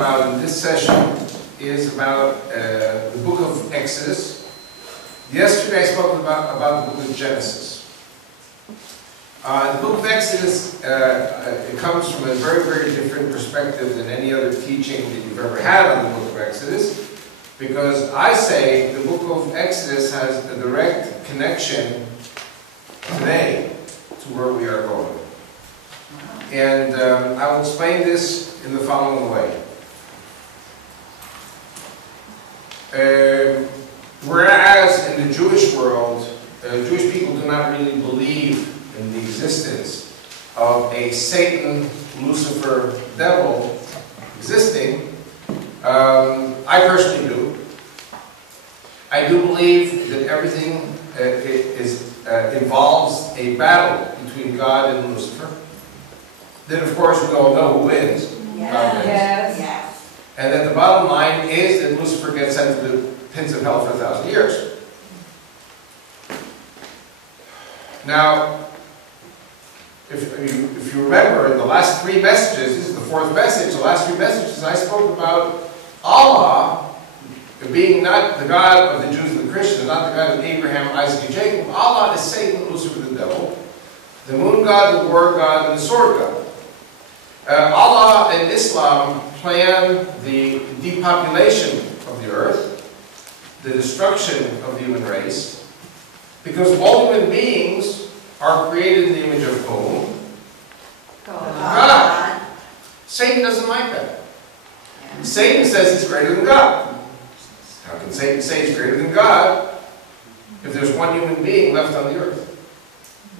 about in this session is about the book of Exodus. Yesterday I spoke about the book of Genesis. The book of Exodus, it comes from a very, very different perspective than any other teaching that you've ever had on the book of Exodus, because I say the book of Exodus has a direct connection today to where we are going. And I will explain this in the following way. Whereas in the Jewish world, Jewish people do not really believe in the existence of a Satan, Lucifer, devil existing, I personally do. I do believe that everything involves a battle between God and Lucifer. Then, of course, we all know who wins. Yes. God wins. Yes. And that the bottom line is that Lucifer gets sent to the pits of hell for 1,000 years. Now, if you remember, in the last three messages, this is the fourth message, the last three messages, I spoke about Allah being not the God of the Jews and the Christians, not the God of Abraham, Isaac, and Jacob. Allah is Satan, Lucifer, the devil, the moon god, the war god, and the sword god. Allah and Islam plan the depopulation of the earth, the destruction of the human race, because all human beings are created in the image of whom? God. Satan doesn't like that. Yeah. Satan says he's greater than God. How can Satan say he's greater than God if there's one human being left on the earth?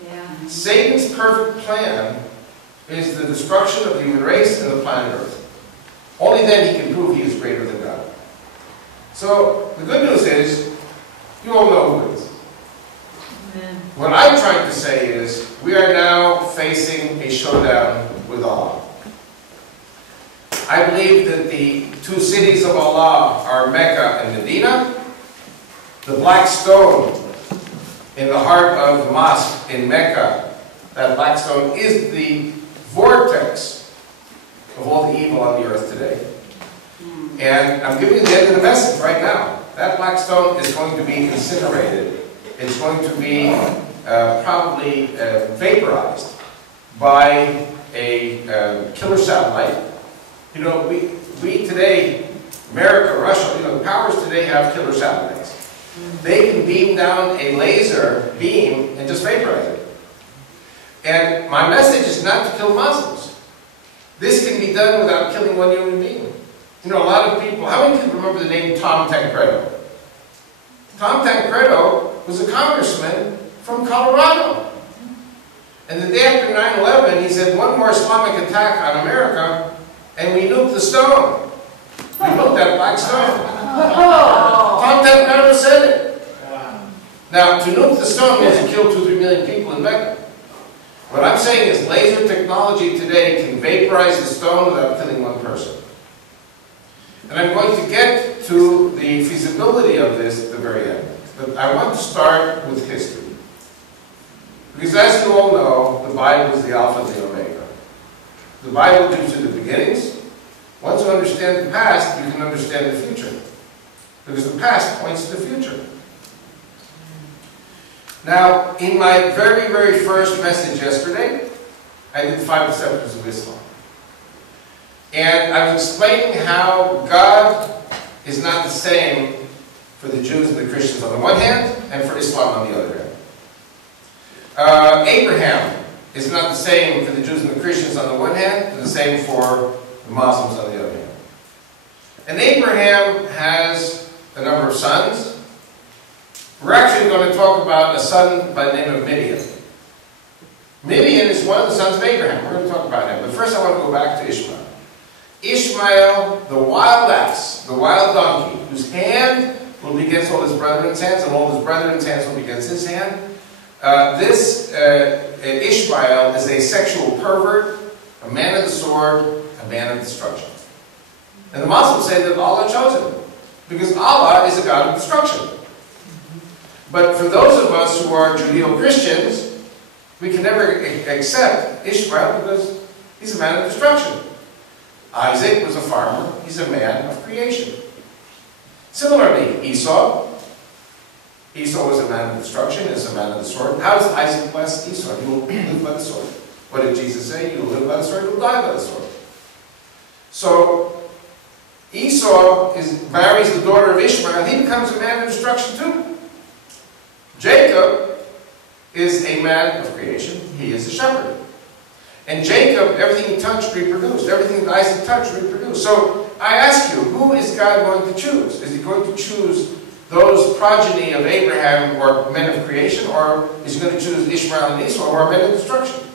Yeah. Satan's perfect plan is the destruction of the human race and the planet Earth. Only then he can prove he is greater than God. So, the good news is, you all know who wins. What I'm trying to say is, we are now facing a showdown with Allah. I believe that the two cities of Allah are Mecca and Medina. The black stone in the heart of the mosque in Mecca, that black stone is the vortex of all the evil on the earth today. And I'm giving you the end of the message right now. That black stone is going to be incinerated. It's going to be probably vaporized by a killer satellite. You know, we today, America, Russia, you know, the powers today have killer satellites. They can beam down a laser beam and just vaporize it. And my message is not to kill Muslims. This can be done without killing one human being. You know, a lot of people, how many people remember the name Tom Tancredo? Tom Tancredo was a congressman from Colorado. And the day after 9/11, he said, one more Islamic attack on America, and we nuked the stone. We nuked that black stone. Tom Tancredo said it. Now, to nuke the stone means to kill 2 or 3 million people in Mecca. What I'm saying is laser technology today can vaporize the stone without killing one person. And I'm going to get to the feasibility of this at the very end. But I want to start with history. Because as you all know, the Bible is the Alpha and the Omega. The Bible gives you the beginnings. Once you understand the past, you can understand the future. Because the past points to the future. Now, in my very, very first message yesterday, I did 5 Precepts of Islam. And I was explaining how God is not the same for the Jews and the Christians on the one hand, and for Islam on the other hand. Abraham is not the same for the Jews and the Christians on the one hand, and the same for the Muslims on the other hand. And Abraham has a number of sons. We're actually going to talk about a son by the name of Midian. Midian is one of the sons of Abraham. We're going to talk about him. But first I want to go back to Ishmael. Ishmael, the wild ass, the wild donkey, whose hand will be against all his brethren's hands, and all his brethren's hands will be against his hand. Ishmael is a sexual pervert, a man of the sword, a man of destruction. And the Muslims say that Allah chose him, because Allah is a God of destruction. But for those of us who are Judeo-Christians, we can never accept Ishmael because he's a man of destruction. Isaac was a farmer. He's a man of creation. Similarly, Esau was a man of destruction, is a man of the sword. How does Isaac bless Esau? He will live by the sword. What did Jesus say? You will live by the sword, you will die by the sword. So, Esau marries the daughter of Ishmael, and he becomes a man of destruction too. Jacob is a man of creation. He is a shepherd. And Jacob, everything he touched reproduced. Everything that Isaac touched reproduced. So, I ask you, who is God going to choose? Is he going to choose those progeny of Abraham or men of creation, or is he going to choose Ishmael and Esau, who are men of destruction?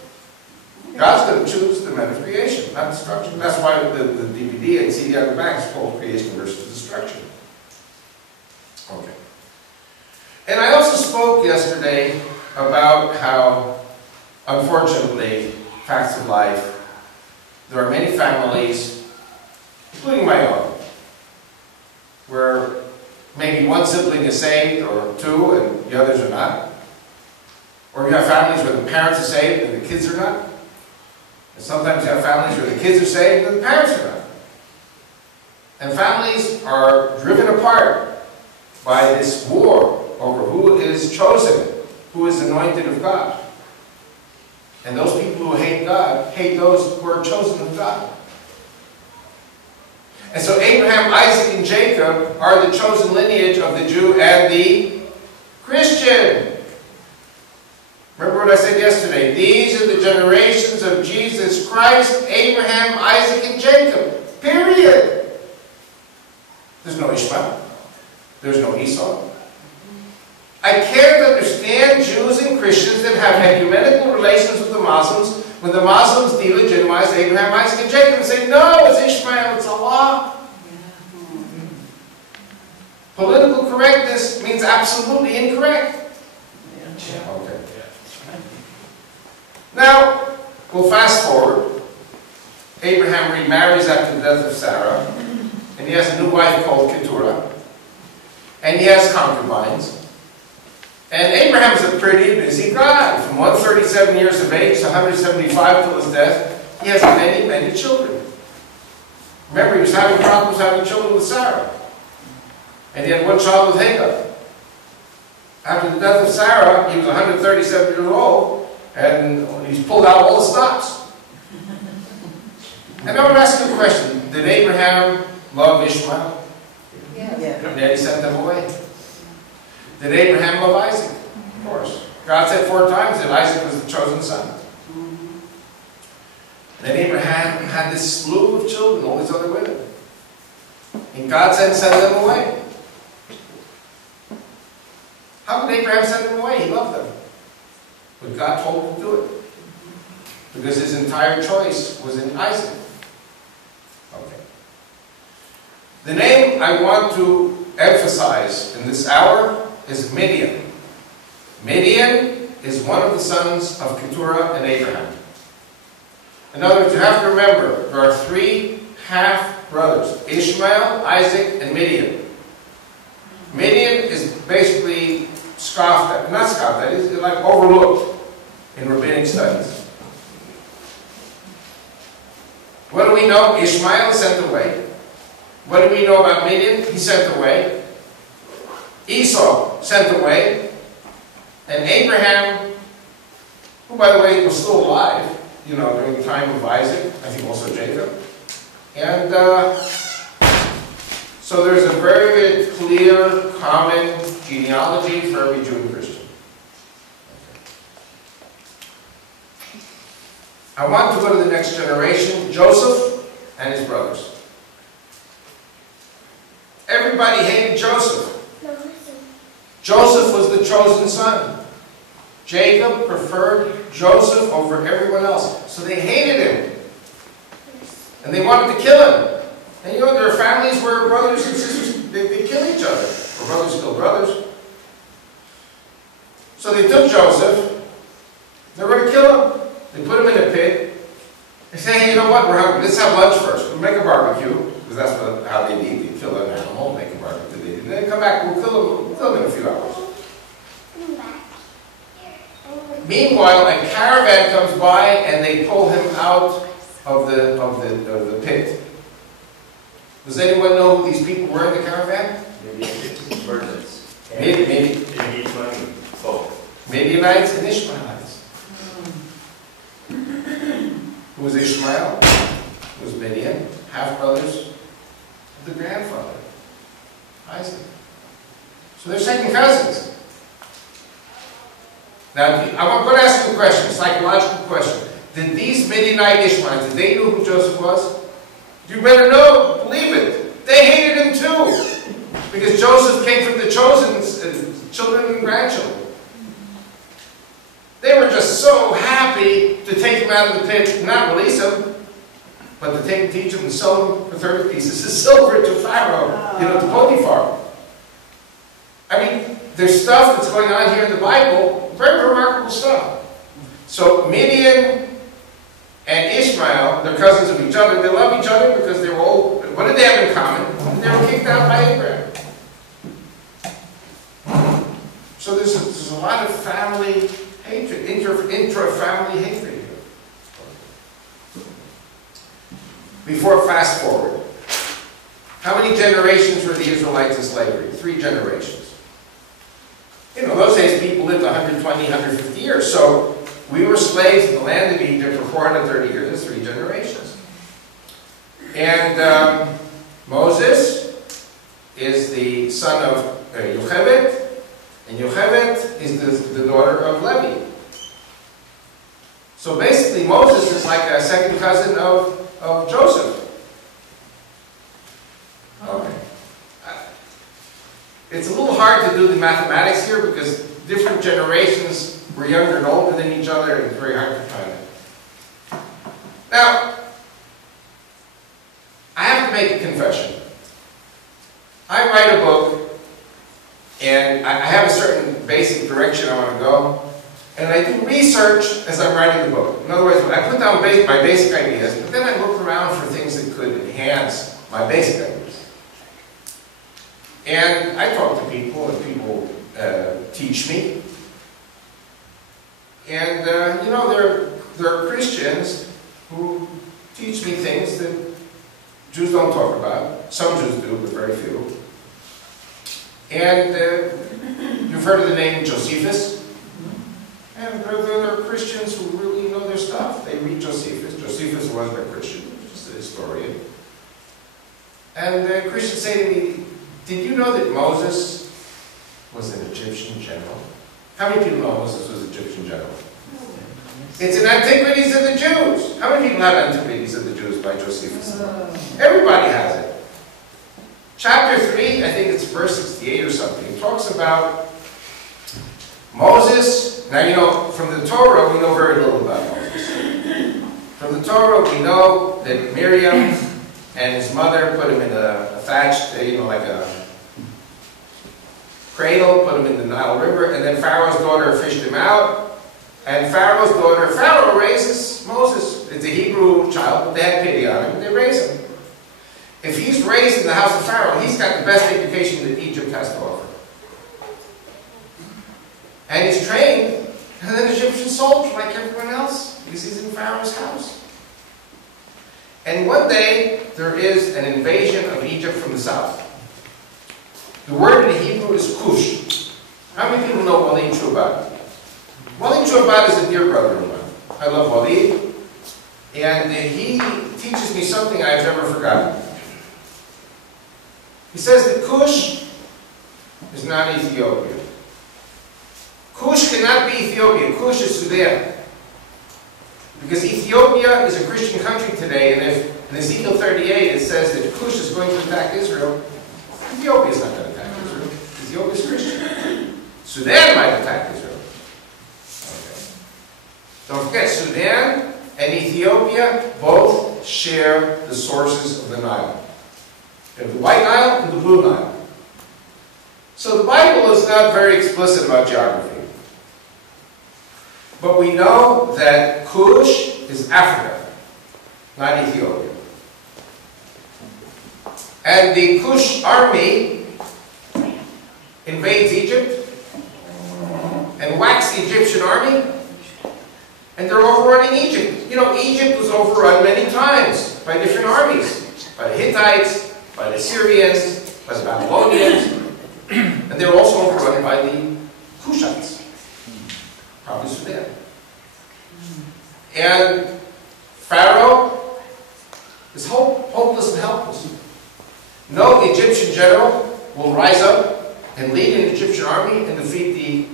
God's going to choose the men of creation, not destruction. That's why the DVD and CD on the back is called Creation versus Destruction. Okay. And I also spoke yesterday about how, unfortunately, facts of life, there are many families, including my own, where maybe one sibling is saved, or two, and the others are not. Or you have families where the parents are saved and the kids are not. And sometimes you have families where the kids are saved and the parents are not. And families are driven apart by this war over who is chosen, who is anointed of God. And those people who hate God hate those who are chosen of God. And so Abraham, Isaac, and Jacob are the chosen lineage of the Jew and the Christian. Remember what I said yesterday? These are the generations of Jesus Christ, Abraham, Isaac, and Jacob. Period. There's no Ishmael. There's no Esau. I can't understand Jews and Christians that have ecumenical relations with the Muslims when the Muslims delegitimize Abraham, Isaac, and Jacob and say, no, it's Ishmael, it's Allah. Political correctness means absolutely incorrect. Okay. Now, we'll fast forward. Abraham remarries after the death of Sarah, and he has a new wife called Keturah, and he has concubines. And Abraham is a pretty busy guy. From 137 years of age to 175 till his death, he has many, many children. Remember, he was having problems having children with Sarah. And he had one child with Hagar. After the death of Sarah, he was 137 years old, and he's pulled out all the stops. And I would ask you a question. Did Abraham love Ishmael? Yeah. And then he sent them away. Did Abraham love Isaac? Of course. God said 4 times that Isaac was the chosen son. Then Abraham had this slew of children, all these other women. And God said, send them away. How did Abraham send them away? He loved them. But God told him to do it. Because his entire choice was in Isaac. Okay. The name I want to emphasize in this hour is Midian. Midian is one of the sons of Keturah and Abraham. In other words, you have to remember, there are 3 half-brothers, Ishmael, Isaac, and Midian. Midian is basically scoffed at, not scoffed at, it's like overlooked in rabbinic studies. What do we know? Ishmael is sent away. What do we know about Midian? He's sent away. Esau sent away. And Abraham, who by the way was still alive, you know, during the time of Isaac, I think also Jacob. And so there's a very clear, common genealogy for every Jew and Christian. I want to go to the next generation, Joseph and his brothers. Everybody hated Joseph. Joseph was the chosen son. Jacob preferred Joseph over everyone else. So they hated him. And they wanted to kill him. And you know, there are families where brothers and sisters, they kill each other. Or brothers kill brothers. So they took Joseph. They were going to kill him. They put him in a pit. They say, hey, you know what, we're hungry. Let's have lunch first. We'll make a barbecue. Because that's how they eat. They kill an animal, make a barbecue. And then come back, we'll kill him in a few hours. Meanwhile, a caravan comes by and they pull him out of the pit. Does anyone know who these people were in the caravan? Merchants. Maybe Midianites and Ishmaelites. Who was Ishmael? Who was Midian? Half-brothers of the grandfather, Isaac. So they're second cousins. Now, I'm going to ask you a question, a psychological question. Did these Midianite Ishmaelites, did they know who Joseph was? You better know, believe it. They hated him too. Because Joseph came from the chosen children and grandchildren. They were just so happy to take him out of the pit, not release him, but to take him to Egypt and sell him for 30 pieces of silver to Pharaoh, to Potiphar. I mean, there's stuff that's going on here in the Bible, very remarkable stuff. So Midian and Ishmael, they're cousins of each other. They love each other because they were all, what did they have in common? They were kicked out by Abraham. So there's a lot of family hatred, intra-family hatred here. Before fast forward, how many generations were the Israelites in slavery? 3 generations. In those days, people lived 120, 150 years. So we were slaves in the land of Egypt for 430 years. That's 3 generations. And Moses is the son of Yocheved, and Yocheved is the daughter of Levi. So basically, Moses is like a second cousin of Joseph. Okay. It's a little hard to do the mathematics here because different generations were younger and older than each other, and it's very hard to find it. Now, I have to make a confession. I write a book, and I have a certain basic direction I want to go, and I do research as I'm writing the book. In other words, I put down my basic ideas, but then I look around for things that could enhance my basic ideas. And I talk to people, and people teach me. And, there are Christians who teach me things that Jews don't talk about. Some Jews do, but very few. And you've heard of the name Josephus? And there are Christians who really know their stuff. They read Josephus. Josephus was a Christian, just a historian. And Christians say to me, did you know that Moses was an Egyptian general? How many people know Moses was an Egyptian general? It's in Antiquities of the Jews. How many people have Antiquities of the Jews by Josephus? Everybody has it. Chapter 3, I think it's verse 68 or something, talks about Moses. Now, from the Torah, we know very little about Moses. From the Torah, we know that Miriam and his mother put him in a thatched, like a cradle, put him in the Nile River, and then Pharaoh's daughter fished him out. And Pharaoh's daughter, Pharaoh raises Moses. It's a Hebrew child, but they had pity on him. They raise him. If he's raised in the house of Pharaoh, he's got the best education that Egypt has to offer. And he's trained, and then Egyptian soldier like everyone else, because he's in Pharaoh's house. And one day, there is an invasion of Egypt from the south. The word in Hebrew is Cush. How many people know Walid Shubat? Walid Shubat is a dear brother of mine. I love Walid. And he teaches me something I've never forgotten. He says that Cush is not Ethiopia. Cush cannot be Ethiopia. Cush is Sudan. Because Ethiopia is a Christian country today, and if in Ezekiel 38 it says that Cush is going to attack Israel, Ethiopia is not going to attack Israel. Ethiopia is Christian. Sudan might attack Israel. Okay. Don't forget, Sudan and Ethiopia both share the sources of the Nile. You have the White Nile and the Blue Nile. So the Bible is not very explicit about geography. But we know that Cush is Africa, not Ethiopia. And the Cush army invades Egypt and whacks the Egyptian army, and they're overrunning Egypt. Egypt was overrun many times by different armies, by the Hittites, by the Syrians, by the Babylonians, and they were also overrun by the Cushites, probably Sudan. And Pharaoh is hopeless and helpless. No Egyptian general will rise up and lead an Egyptian army and defeat the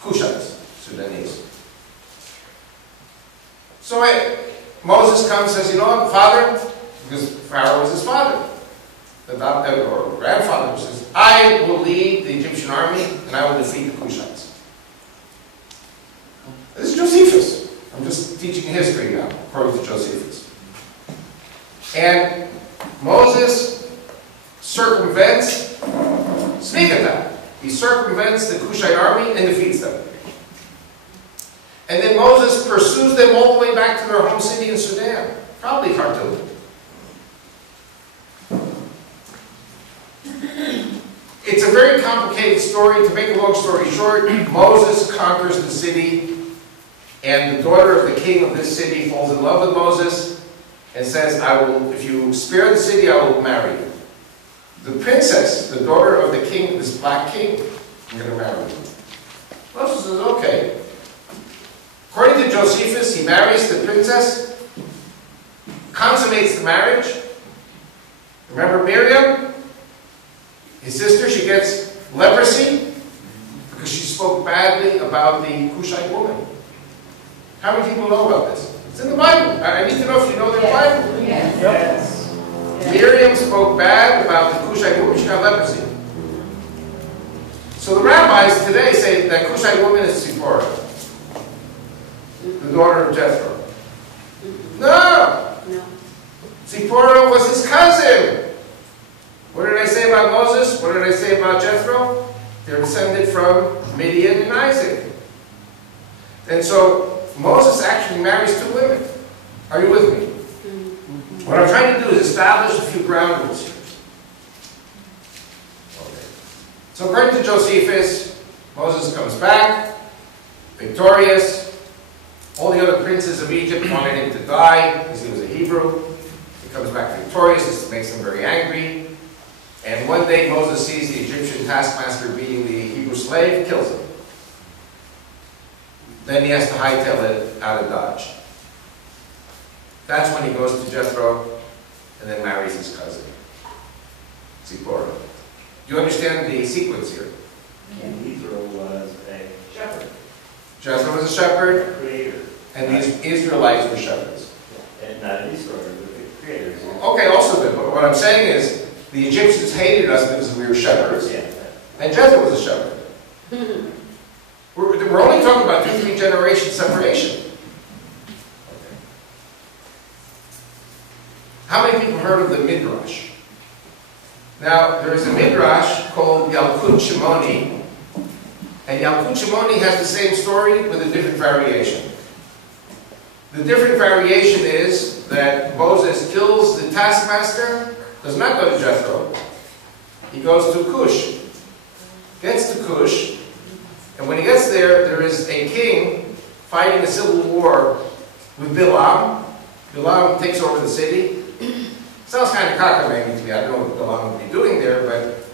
Cushites, Sudanese. So Moses comes and says, you know what, Father, because Pharaoh was his father, or grandfather, says, I will lead the Egyptian army and I will defeat the Cushites. This is Josephus. I'm just teaching history now, according to Josephus. And Moses circumvents, speak of that, he circumvents the Cushite army and defeats them. And then Moses pursues them all the way back to their home city in Sudan, probably Khartoum. It's a very complicated story. To make a long story short, Moses conquers the city, and the daughter of the king of this city falls in love with Moses and says, I will, if you spare the city, I will marry you. The princess, the daughter of the king, this black king, I'm going to marry you. Moses says, okay. According to Josephus, he marries the princess, consummates the marriage. Remember Miriam? His sister, she gets leprosy because she spoke badly about the Cushite woman. How many people know about this? It's in the Bible. I need to know if you know the Bible. Yes. Yes. Miriam spoke bad about the Cushite woman. She got leprosy. So the rabbis today say that Cushite woman is Zipporah, the daughter of Jethro. No! Zipporah was his cousin. What did I say about Moses? What did I say about Jethro? They're descended from Midian and Isaac. And so Moses actually marries two women. Are you with me? What I'm trying to do is establish a few ground rules here. Okay. So according to Josephus, Moses comes back, victorious. All the other princes of Egypt wanted him to die because he was a Hebrew. He comes back victorious. This makes him very angry. And one day Moses sees the Egyptian taskmaster beating the Hebrew slave, kills him. Then he has to hightail it out of Dodge. That's when he goes to Jethro and then marries his cousin, Zipporah. Do you understand the sequence here? And Jethro was a shepherd. Jethro was a shepherd, A creator. and these Israelites were shepherds. And not a destroyer, but a creator. Okay, also good, but what I'm saying is, the Egyptians hated us because we were shepherds, Yeah. and Jethro was a shepherd. We're only talking about 2-3 generation separation. Okay. How many people heard of the Midrash? Now, there is a Midrash called Yalkut Shimoni, and Yalkut Shimoni has the same story with a different variation. The different variation is that Moses kills the taskmaster, does not go to Jethro, he goes to Cush, gets to Cush, and when he gets there, there is a king fighting a civil war with Bilam. Bilam takes over the city. Sounds kind of cockamamie to me. I don't know what Bilam would be doing there, but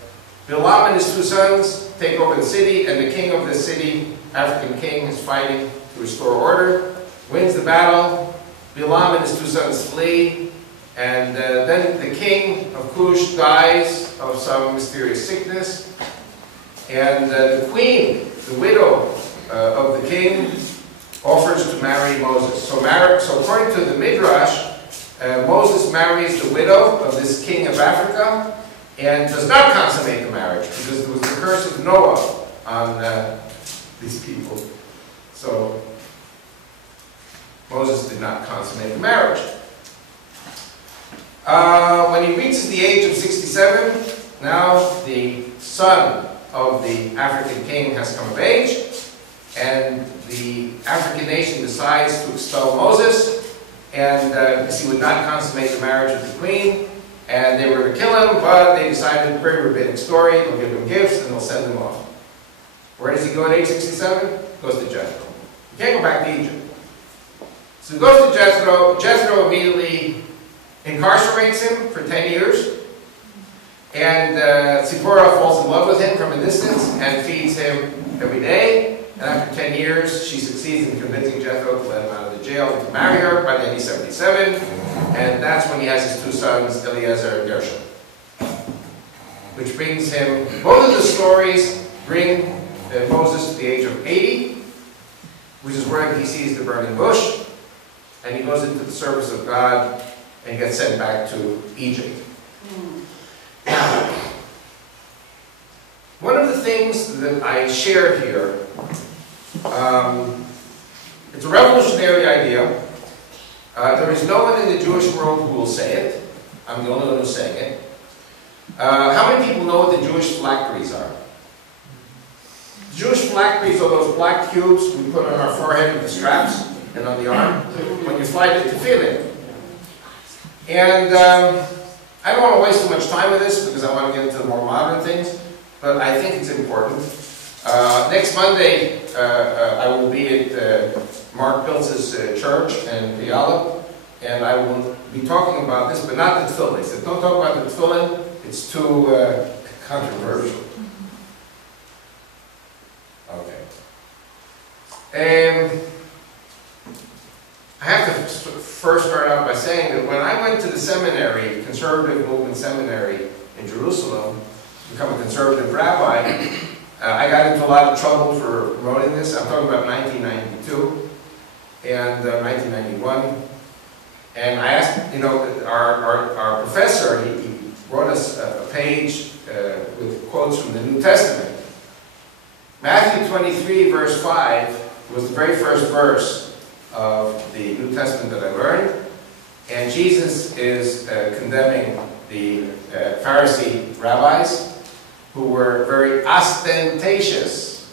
Bilam and his two sons take over the city, and the king of the city, African king, is fighting to restore order, wins the battle. Bilam and his two sons flee. And then the king of Cush dies of some mysterious sickness. And the queen, the widow of the king, offers to marry Moses. So according to the Midrash, Moses marries the widow of this king of Africa and does not consummate the marriage because there was the curse of Noah on these people. So Moses did not consummate the marriage. When he reaches the age of 67, now the son of the African king has come of age, and the African nation decides to expel Moses, and because he would not consummate the marriage with the queen, and they were going to kill him, but they decided, very rabbinic story, they'll give him gifts, and they'll send him off. Where does he go at age 67? Goes to Jethro. He can't go back to Egypt. So he goes to Jethro. Jethro immediately incarcerates him for 10 years. And Zipporah falls in love with him from a distance and feeds him every day. And after 10 years, she succeeds in convincing Jethro to let him out of the jail to marry her. By the end, he's 77. And that's when he has his two sons, Eliezer and Gershom. Which brings him, both of the stories bring Moses to the age of 80, which is where he sees the burning bush. And he goes into the service of God and gets sent back to Egypt. Now, one of the things that I shared here, it's a revolutionary idea. There is no one in the Jewish world who will say it. I'm the only one who's saying it. How many people know what the Jewish phylacteries are? The Jewish phylacteries are those black cubes we put on our forehead with the straps and on the arm when you fly to tefillin. And I don't want to waste too much time with this because I want to get into the more modern things, but I think it's important. Next Monday, I will be at Mark Piltz's church in Puyallup, and I will be talking about this, but not the tefillin. They said, don't talk about the tefillin, it's too controversial. Okay. I have to first start out by saying that when I went to the seminary, conservative movement seminary in Jerusalem, to become a conservative rabbi, I got into a lot of trouble for promoting this. I'm talking about 1992 and 1991. And I asked, you know, our professor, he brought us a page with quotes from the New Testament. Matthew 23, verse 5 was the very first verse of the New Testament that I learned. And Jesus is condemning the Pharisee rabbis who were very ostentatious.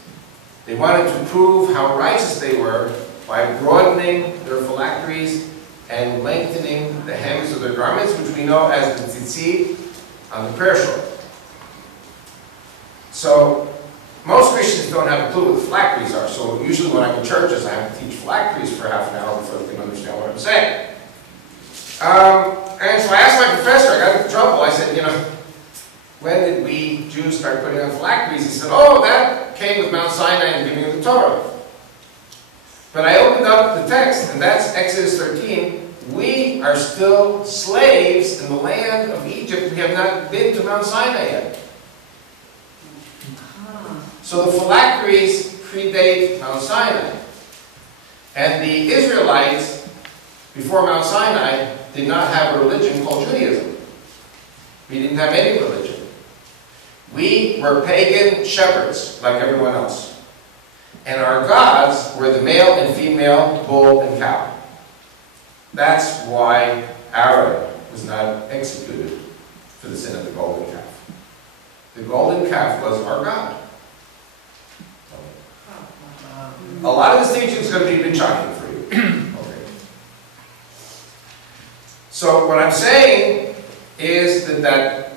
They wanted to prove how righteous they were by broadening their phylacteries and lengthening the hems of their garments, which we know as the tzitzit on the prayer shawl. So, most Christians don't have a clue what phylacteries are, so usually when I'm in churches, I have to teach phylacteries for half an hour before they can understand what I'm saying. And so I asked my professor, I got into trouble, I said, you know, when did we Jews start putting on phylacteries? He said, oh, that came with Mount Sinai and giving of the Torah. But I opened up the text, and that's Exodus 13. We are still slaves in the land of Egypt. We have not been to Mount Sinai yet. So the phylacteries predate Mount Sinai. And the Israelites, before Mount Sinai, did not have a religion called Judaism. We didn't have any religion. We were pagan shepherds, like everyone else. And our gods were the male and female, bull and cow. That's why Aaron was not executed for the sin of the golden calf. The golden calf was our God. A lot of this teaching is going to be a bit shocking for you. Okay. So what I'm saying is that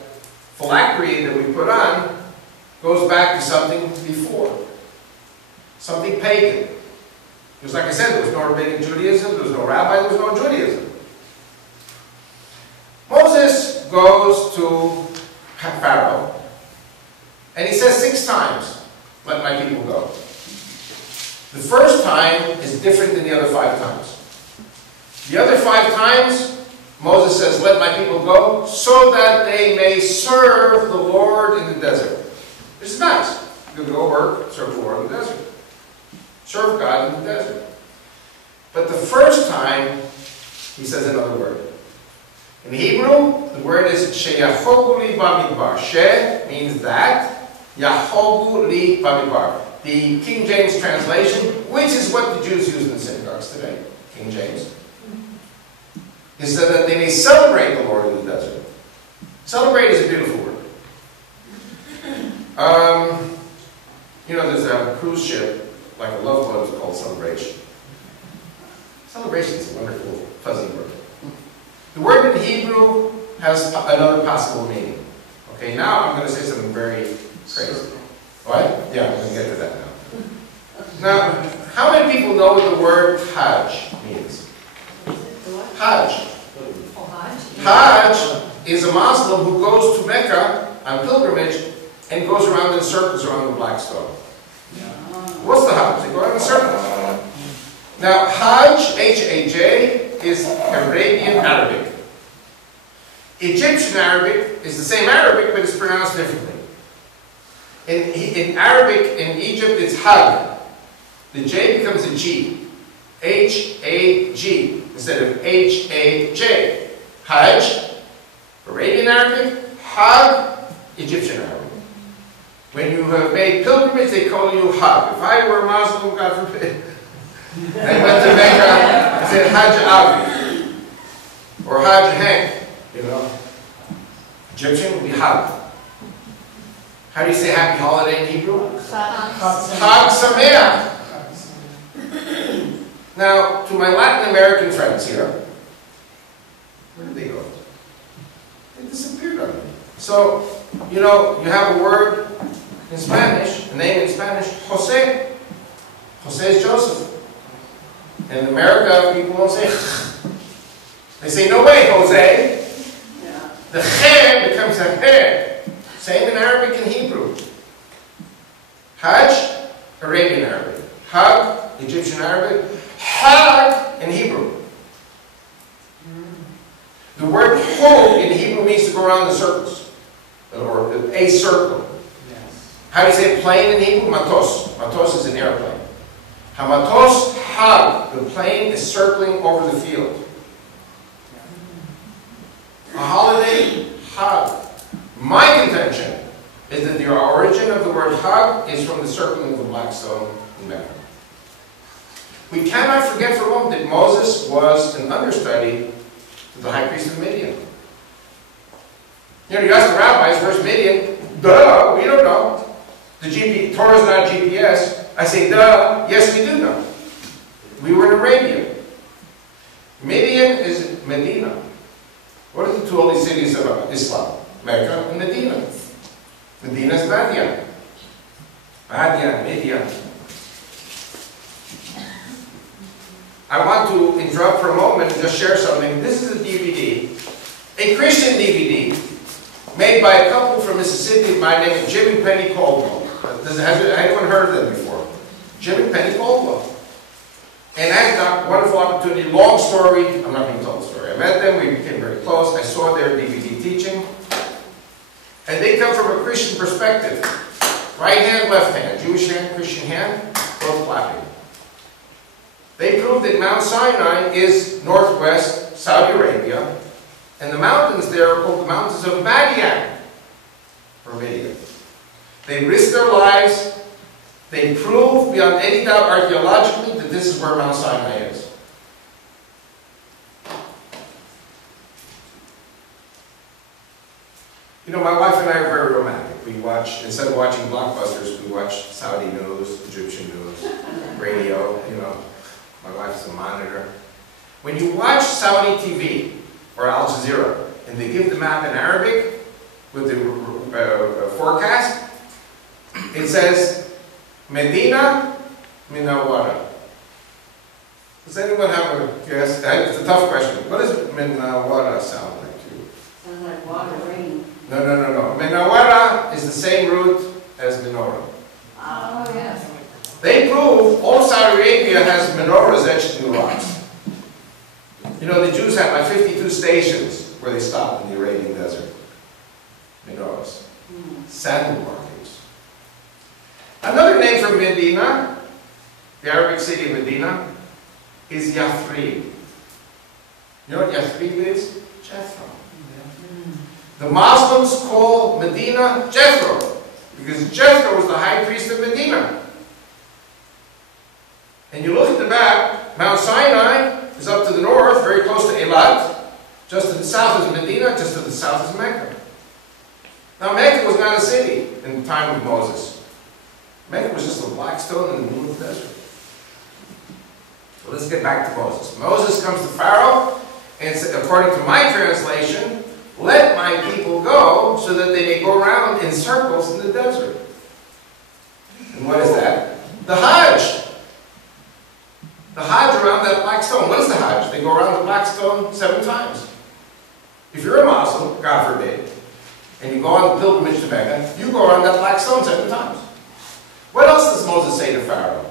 phylactery that we put on goes back to something before. Something pagan. Because like I said, there was no rabbinic Judaism, there was no rabbi, there was no Judaism. Moses goes to Pharaoh, and he says 6 times, let my people go. The first time is different than the other 5 times. The other 5 times, Moses says, let my people go, so that they may serve the Lord in the desert. Which is nice. You can go work, serve the Lord in the desert. Serve God in the desert. But the first time, he says another word. In Hebrew, the word is sheyachogu li bamidbar. She means that. Yachogu li bamidbar. The King James translation, which is what the Jews use in the synagogues today, King James, is so that they may celebrate the Lord in the desert. Celebrate is a beautiful word. You know, there's a cruise ship, like a love boat, called Celebration. Celebration is a wonderful, fuzzy word. The word in Hebrew has another possible meaning. Okay, now I'm going to say something very crazy. What? Yeah, I'm going to get to that now. Now, how many people know what the word Hajj means? Hajj. Hajj is a Muslim who goes to Mecca on pilgrimage and goes around in circles around the black stone. What's the Hajj? They go around in circles. Now, Hajj, H-A-J, is Arabian Arabic. Egyptian Arabic is the same Arabic, but it's pronounced differently. In Arabic, in Egypt, it's Hajj. The J becomes a G. H-A-G instead of H-A-J. Hajj, Arabian Arabic, Hajj, Egyptian Arabic. When you have made pilgrimage, they call you Hajj. If I were a Muslim, God forbid, I went to Mecca, I said Hajj Avi, or Hajj Hank, you know. Egyptian would be Hajj. How do you say happy holiday in Hebrew? Chag Sameach. Now, to my Latin American friends here, where did they go? They disappeared on me. So, you know, you have a word in Spanish, a name in Spanish, Jose. Jose is Joseph. In America, people don't say they say, no way, Jose. Yeah. The che becomes a he. Same in Arabic and Hebrew. Hajj, Arabian Arabic. Hag, Egyptian Arabic. Hag in Hebrew. The word ho in Hebrew means to go around the circles, or a circle. Yes. How do you say plane in Hebrew? Matos. Matos is an airplane. Hamatos hag. The plane is circling over the field. A holiday, hag. My contention is that the origin of the word hag is from the circling of the black stone in Mecca. We cannot forget for a moment that Moses was an understudy to the high priest of Midian. You know, you ask the rabbis, where's Midian? Duh, we don't know. The Torah's not GPS. I say, duh, yes we do know. We were in Arabia. Midian is Medina. What are the two holy cities of Islam? Mecca and Medina. Medina is Madian. Madian, Midian. I want to interrupt for a moment and just share something. This is a DVD, a Christian DVD, made by a couple from Mississippi by the name of Jim and Penny Caldwell. Has anyone heard of them before? Jim and Penny Caldwell. And I had a wonderful opportunity, long story, I'm not going to tell the story. I met them, we became very close, I saw their DVD teaching. And they come from a Christian perspective. Right hand, left hand, Jewish hand, Christian hand, both clapping. They proved that Mount Sinai is northwest Saudi Arabia, and the mountains there are called the mountains of Madian, or Midian. They risked their lives. They proved beyond any doubt archaeologically that this is where Mount Sinai is. You know, my wife and I are very romantic. We watch, instead of watching blockbusters, we watch Saudi news, Egyptian news, radio, you know. My wife's a monitor. When you watch Saudi TV or Al Jazeera and they give the map in Arabic with the forecast, it says Medina Minawara. Does anyone have a guess? It's a tough question. What does Minawara sound like to you? Sounds like water, rain. No. Minawara is the same root as menorah. Oh, yes. They prove all Saudi Arabia has menorahs etched in the rocks. You know, the Jews have like 52 stations where they stop in the Arabian desert. Menorahs. Sandal markings. Another name for Medina, the Arabic city of Medina, is Yathrib. You know what Yathrib is? Jethro. The Muslims call Medina Jethro, because Jethro was the high priest of Medina. And you look at the map, Mount Sinai is up to the north, very close to Eilat. Just to the south is Medina, just to the south is Mecca. Now Mecca was not a city in the time of Moses. Mecca was just a black stone in the middle of the desert. So let's get back to Moses. Moses comes to Pharaoh and says, according to my translation, let my people go so that they may go around in circles in the desert. And what is that? The Hajj. The Hajj around that black stone. What is the Hajj? They go around the black stone 7 times. If you're a Muslim, God forbid, and you go on the pilgrimage to Mecca, you go around that black stone 7 times. What else does Moses say to Pharaoh?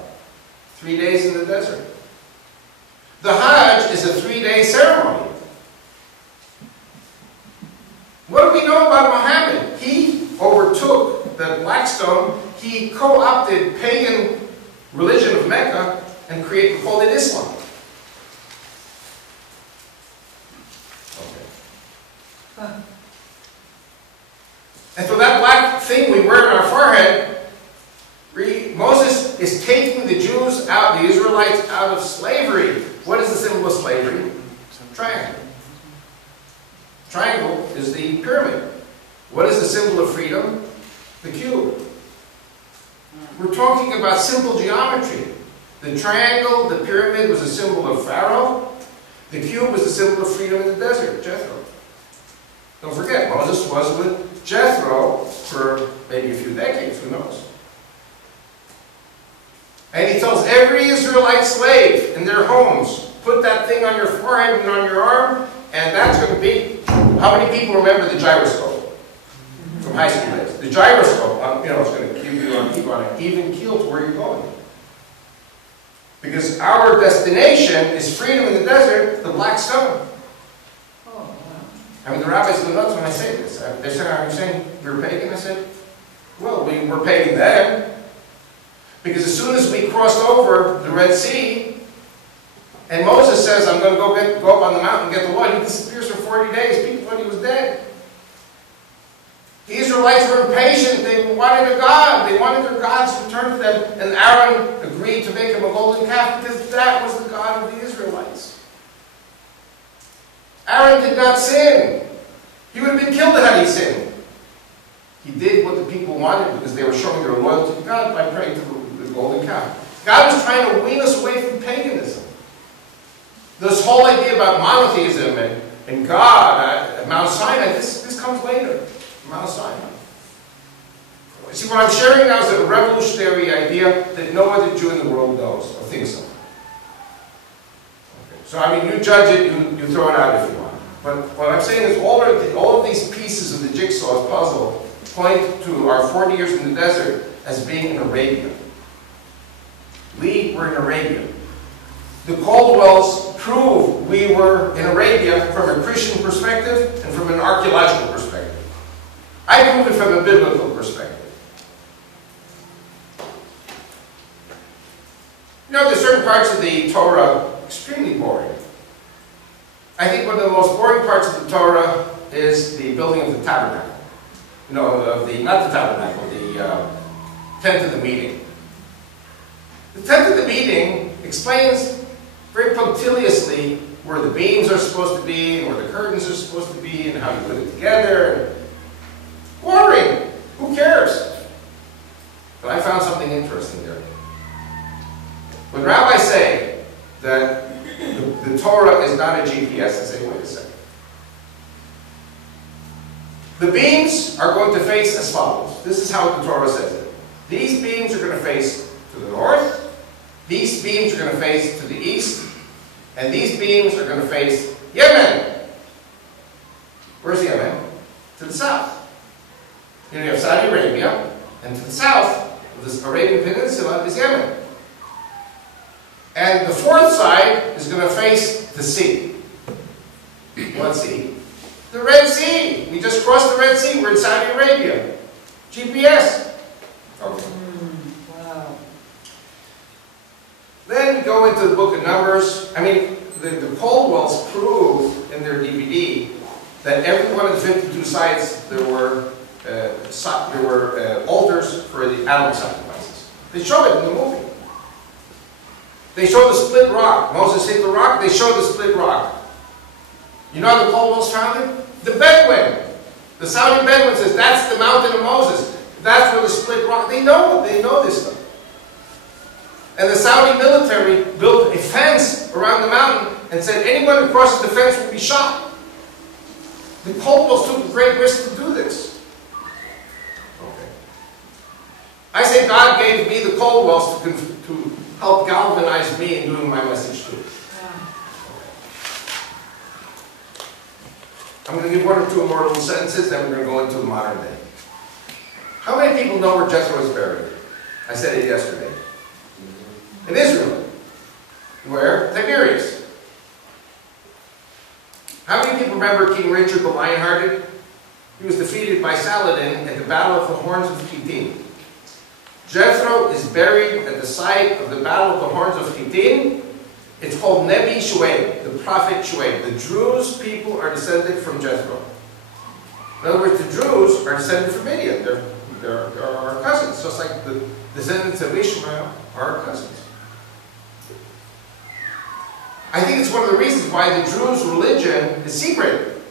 3 days in the desert. The Hajj is a 3-day ceremony. What do we know about Muhammad? He overtook the black stone. He co-opted pagan religion of Mecca and called it Islam. Okay. And so that black thing we wear on our forehead, Moses is taking the Jews out, the Israelites, out of slavery. What is the symbol of slavery? Triangle. Triangle is the pyramid. What is the symbol of freedom? The cube. We're talking about simple geometry. The triangle, the pyramid was a symbol of Pharaoh. The cube was the symbol of freedom in the desert, Jethro. Don't forget, Moses was with Jethro for maybe a few decades, who knows? And he tells every Israelite slave in their homes, put that thing on your forehead and on your arm, and that's going to be... How many people remember the gyroscope from high school days? The gyroscope, it's going to keep you on an even keel to where you're going. Because our destination is freedom in the desert, the black stone. I mean, the rabbis go nuts when I say this. They said, "Are you saying we're pagan?" I said, "Well, we were pagan then. Because as soon as we crossed over the Red Sea, and Moses says, I'm going to go up on the mountain and get the law," he disappears for 40 days. People thought he was dead. The Israelites were impatient. They wanted a God. They wanted their gods to return to them. And Aaron agreed to make him a golden calf because that was the God of the Israelites. Aaron did not sin. He would have been killed had he sinned. He did what the people wanted because they were showing their loyalty to God by praying to the golden calf. God was trying to wean us away from paganism. This whole idea about monotheism and God at Mount Sinai, this comes later. Mount Sinai. See, what I'm sharing now is a revolutionary idea that no other Jew in the world knows or thinks of. Okay. So, I mean, you judge it, you throw it out if you want. But what I'm saying is all of these pieces of the jigsaw puzzle point to our 40 years in the desert as being in Arabia. We were in Arabia. The Caldwells prove we were in Arabia from a Christian perspective and from an archaeological perspective. I prove it from a biblical perspective. You know, there's certain parts of the Torah extremely boring. I think one of the most boring parts of the Torah is the building of the tabernacle. You know, not the tabernacle, the tent of the meeting. The tent of the meeting explains very punctiliously where the beams are supposed to be and where the curtains are supposed to be and how you put it together. Boring. Who cares? But I found something interesting there. When rabbis say that the Torah is not a GPS, I say, wait a second. The beams are going to face as follows. This is how the Torah says it. These beams are going to face to the north. These beams are going to face to the east. And these beams are going to face Yemen. Where's Yemen? To the south. You know, you have Saudi Arabia, and to the south of this Arabian Peninsula is Yemen. And the fourth side is going to face the sea. What sea? The Red Sea. We just crossed the Red Sea. We're in Saudi Arabia. GPS. Okay. Wow. Then we go into the book of Numbers. I mean, the Caldwells prove in their DVD that every one of the 52 sites there were altars for the animal sacrifices. They show it in the movie. They show the split rock. Moses hit the rock. They show the split rock. You know how the Caldwells found it? The Bedouin. The Saudi Bedouin says that's the mountain of Moses. That's where the split rock. They know this stuff. And the Saudi military built a fence around the mountain and said anyone who crosses the fence will be shot. The Caldwells took a great risk to do this. Okay. I say God gave me the Caldwells to help galvanize me in doing my message too. Yeah. I'm going to give one or two more little sentences, then we're going to go into modern day. How many people know where Jethro is buried? I said it yesterday. In Israel. Where? Tiberias. How many people remember King Richard the Lionhearted? He was defeated by Saladin at the Battle of the Horns of Chittim. Jethro is buried at the site of the Battle of the Horns of Chittim. It's called Nebi Shuaib, the prophet Shuaib. The Druze people are descended from Jethro. In other words, the Druze are descended from Midian. They're our cousins, just like the descendants of Ishmael are our cousins. I think it's one of the reasons why the Druze religion is secret.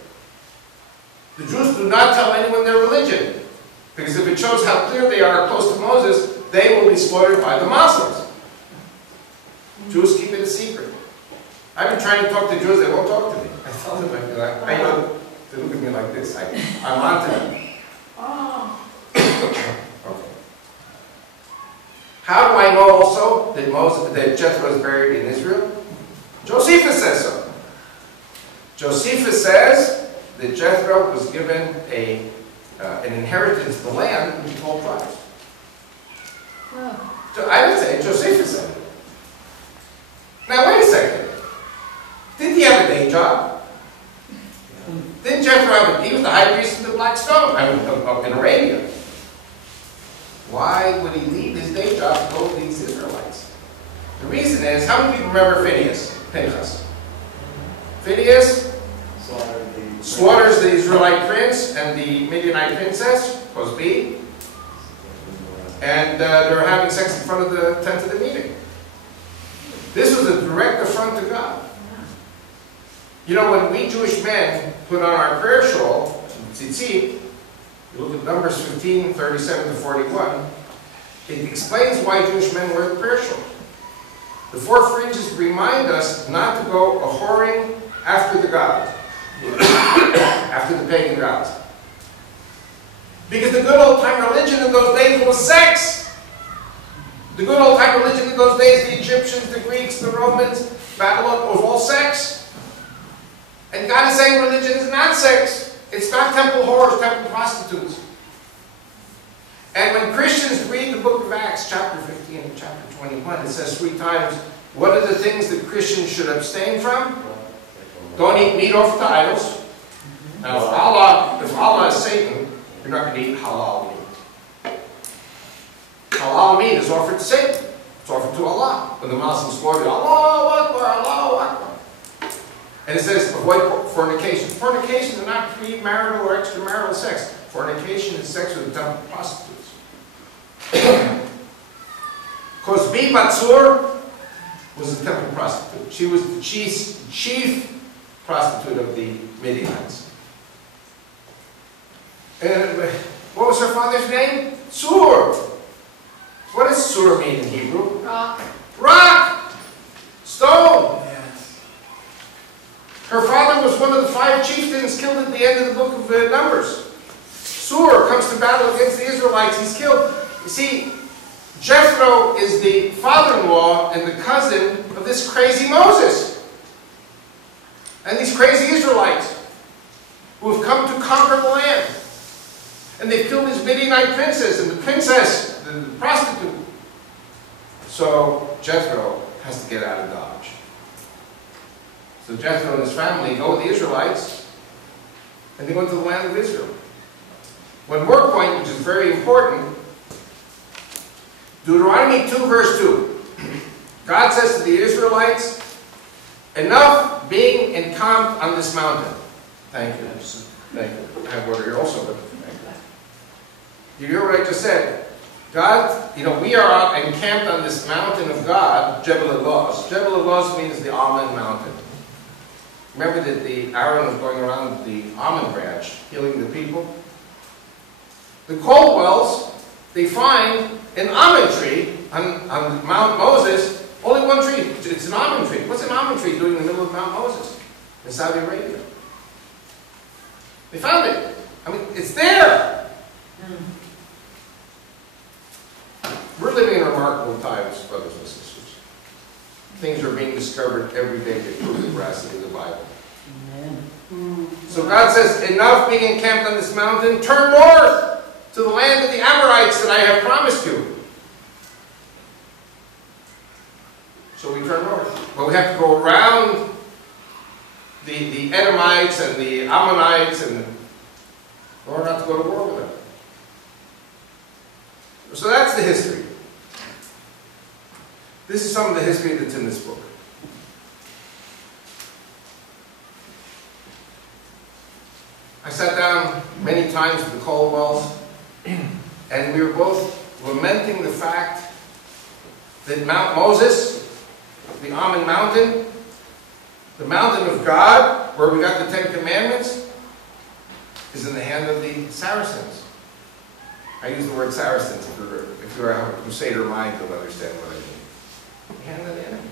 The Jews do not tell anyone their religion, because if it shows how clear they are close to Moses, they will be slaughtered by the Muslims. Jews keep it a secret. I've been trying to talk to Jews, they won't talk to me. I tell them, I know, they look at me like this. I'm on to them. Okay. How do I know also that Jethro is buried in Israel? Josephus says so. Josephus says that Jethro was given an inheritance of the land in 12 tribes. So I didn't say it, Josephus said it. Now wait a second. Didn't he have a day job? Didn't Jethro he was the high priest of the Black Stone in Arabia. Why would he leave his day job to go with these Israelites? The reason is, how many people remember Pinchas? Phineas slaughters the Israelite prince and the Midianite princess, Cosby, and they're having sex in front of the tent of the meeting. This was a direct affront to God. You know, when we Jewish men put on our prayer shawl, tzitzit, you look at Numbers 15, 37 to 41, it explains why Jewish men wear the prayer shawl. The four fringes remind us not to go a-whoring after the gods, after the pagan gods. Because the good old-time religion in those days was sex. The good old-time religion in those days, the Egyptians, the Greeks, the Romans, Babylon, was all sex. And God is saying religion is not sex. It's not temple whores, temple prostitutes. And when Christians read the book of Acts, chapter 15 and chapter 21, it says 3 times, what are the things that Christians should abstain from? Don't eat meat offered to idols. Now, if Allah is Satan, you're not going to eat halal meat. Halal meat is offered to Satan. It's offered to Allah. When the Muslims slaughtered, Allahu Akbar, Allahu Akbar. And it says, avoid fornication. Fornication is not premarital or extramarital sex. Fornication is sex with the temple prostitutes. Cosbi Batsur was a temple prostitute. She was the chief prostitute of the Midianites. And what was her father's name? Sur. What does Sur mean in Hebrew? Rock. Rock. Stone. Yes. Her father was one of the 5 chieftains killed at the end of the book of Numbers. Sur comes to battle against the Israelites. He's killed. You see, Jethro is the father-in-law and the cousin of this crazy Moses. And these crazy Israelites who have come to conquer the land. And they've killed his Midianite princess and the princess, the prostitute. So Jethro has to get out of Dodge. So Jethro and his family go with the Israelites and they go into the land of Israel. One more point, which is very important. Deuteronomy 2, verse 2. God says to the Israelites, enough being encamped on this mountain. Thank you. Thank you. I have water here also, but thank you. You hear what I just said? God, we are out encamped on this mountain of God, Jebel Eloz. Jebel Eloz means the almond mountain. Remember that Aaron was going around the almond branch, healing the people? The Caldwells, they find an almond tree on Mount Moses, only one tree. It's an almond tree. What's an almond tree doing in the middle of Mount Moses in Saudi Arabia? They found it. I mean, it's there. We're living in remarkable times, brothers and sisters. Things are being discovered every day that prove the veracity of the Bible. Amen. So God says, enough being encamped on this mountain, turn north to the land of the Amorites that I have promised you. So we turn north. But we have to go around the Edomites and the Ammonites and we're not to go to war with them. So that's the history. This is some of the history that's in this book. I sat down many times with the Caldwells, and we were both lamenting the fact that Mount Moses, the Almond Mountain, the mountain of God, where we got the Ten Commandments, is in the hand of the Saracens. I use the word Saracens. If you have a Crusader mind, you'll understand what I mean. The hand of the enemy.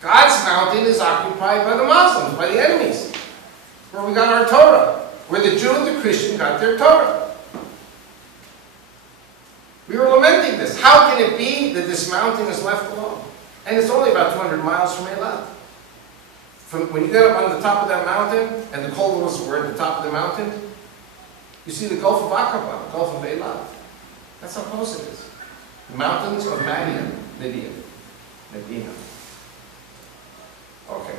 God's mountain is occupied by the Muslims, by the enemies. Where we got our Torah. Where the Jew and the Christian got their Torah. We were lamenting this. How can it be that this mountain is left alone? And it's only about 200 miles from Eilat. When you get up on the top of that mountain, and the Caldwells were at the top of the mountain, you see the Gulf of Aqaba, the Gulf of Eilat. That's how close it is. The mountains of Madian, Medina. Okay.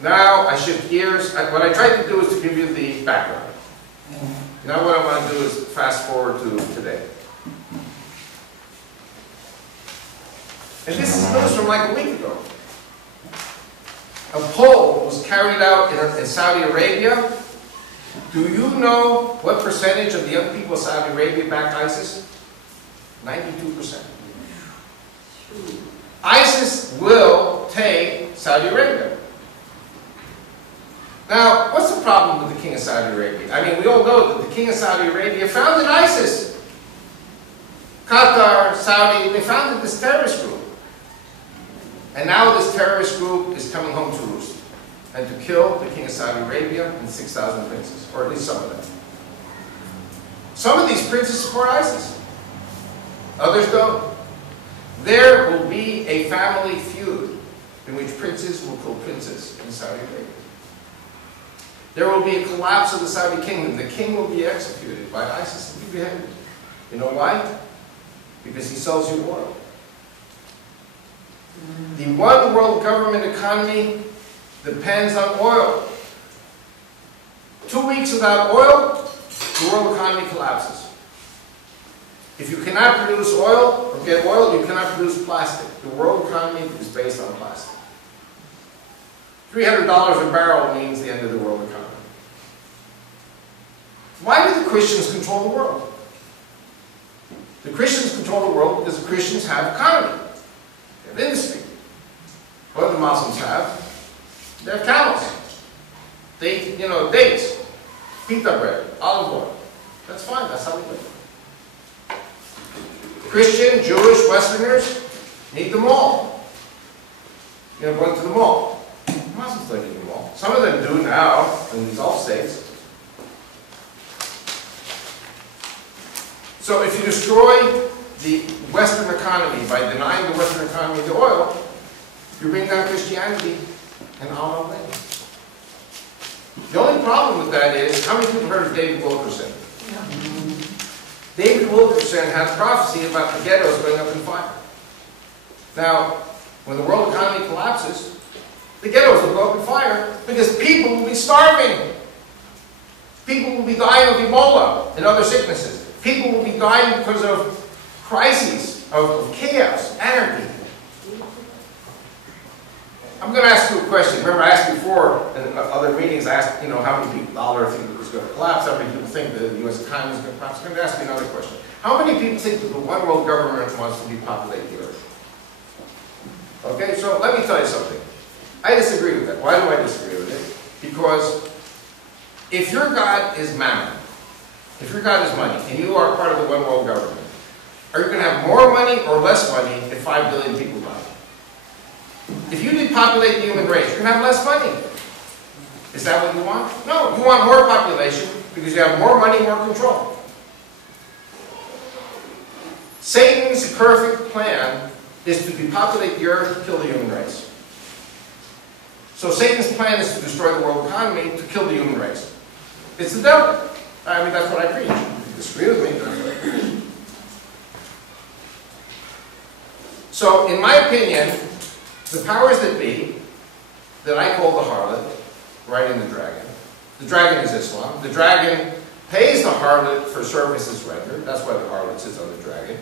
Now I shift gears. What I tried to do is to give you the background. Now what I want to do is fast forward to today. And this is news from like a week ago. A poll was carried out in Saudi Arabia. Do you know what percentage of the young people of Saudi Arabia back ISIS? 92%. ISIS will take Saudi Arabia. Now, what's the problem with the king of Saudi Arabia? I mean, we all know that the king of Saudi Arabia founded ISIS. Qatar, Saudi, they founded this terrorist group. And now this terrorist group is coming home to roost and to kill the king of Saudi Arabia and 6,000 princes, or at least some of them. Some of these princes support ISIS. Others don't. There will be a family feud in which princes will kill princes in Saudi Arabia. There will be a collapse of the Saudi kingdom. The king will be executed by ISIS and be beheaded. You know why? Because he sells you oil. The one world government economy depends on oil. 2 weeks without oil, the world economy collapses. If you cannot produce oil or get oil, you cannot produce plastic. The world economy is based on plastic. $300 a barrel means the end of the world economy. Why do the Christians control the world? The Christians control the world because the Christians have economy. They have industry. What do the Muslims have? They have camels. They, dates, pita bread, olive oil. That's fine. That's how we live. Christian, Jewish, Westerners need the mall. Going to the mall. Muslims don't need the mall. Some of them do now in these Gulf states. So if you destroy the Western economy by denying the Western economy the oil, you bring down Christianity and all of that. The only problem with that is, how many people heard of David Wilkerson? Yeah. David Wilkerson had a prophecy about the ghettos going up in fire. Now, when the world economy collapses, the ghettos will go up in fire because people will be starving. People will be dying of Ebola and other sicknesses. People will be dying because of crises, of chaos, anarchy. I'm going to ask you a question. Remember, I asked before in other meetings, I asked, how many people the dollar think it was going to collapse, how many people think the U.S. economy is going to collapse. I'm going to ask you another question. How many people think that the one world government wants to depopulate the earth? Okay, so let me tell you something. I disagree with that. Why do I disagree with it? Because if your God is mammon, if your God is money, and you are part of the one world government, are you going to have more money or less money if 5 billion people die? If you depopulate the human race, you're going to have less money. Is that what you want? No, you want more population because you have more money, more control. Satan's perfect plan is to depopulate the earth, kill the human race. So Satan's plan is to destroy the world economy, to kill the human race. It's the devil. I mean, that's what I preach. If you disagree with me, that's what I preach. So, in my opinion, the powers that be, that I call the harlot, right in the dragon is Islam. The dragon pays the harlot for services rendered. That's why the harlot sits on the dragon.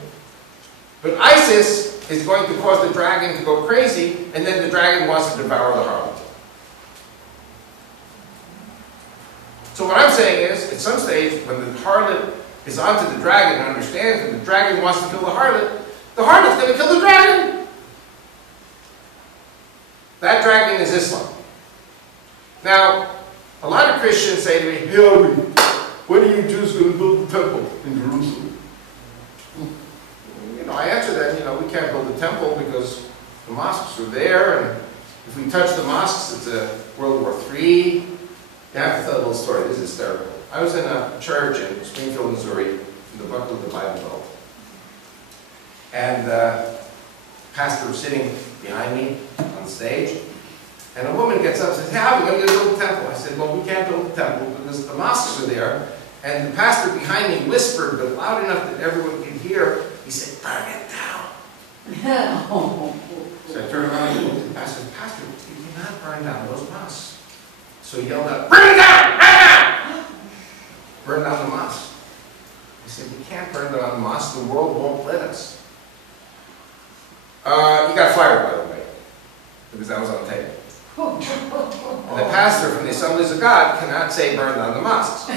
But ISIS is going to cause the dragon to go crazy, and then the dragon wants to devour the harlot. So what I'm saying is, at some stage, when the harlot is onto the dragon and understands, and the dragon wants to kill the harlot's going to kill the dragon. That dragon is Islam. Now, a lot of Christians say to me, "Hey, Avi, when are you Jews going to build the temple in Jerusalem?" You know, I answer them, we can't build the temple because the mosques are there, and if we touch the mosques, it's a World War III. I have to tell a little story. This is hysterical. I was in a church in Springfield, Missouri, in the buckle of the Bible Belt. And the pastor was sitting behind me on the stage. And a woman gets up and says, "Hey, we're going to build a temple." I said, "Well, we can't build a temple because the mosques are there." And the pastor behind me whispered, but loud enough that everyone could hear. He said, "Burn it down." So I turned around and looked at the pastor. "Pastor, you cannot burn down those mosques." So he yelled out, "Burn it down! Right now!" Burn down the mosque. He said, "We can't burn down the mosque. The world won't let us." He got fired, by the way, because that was on tape. And the pastor from the Assemblies of God cannot say burn down the mosques.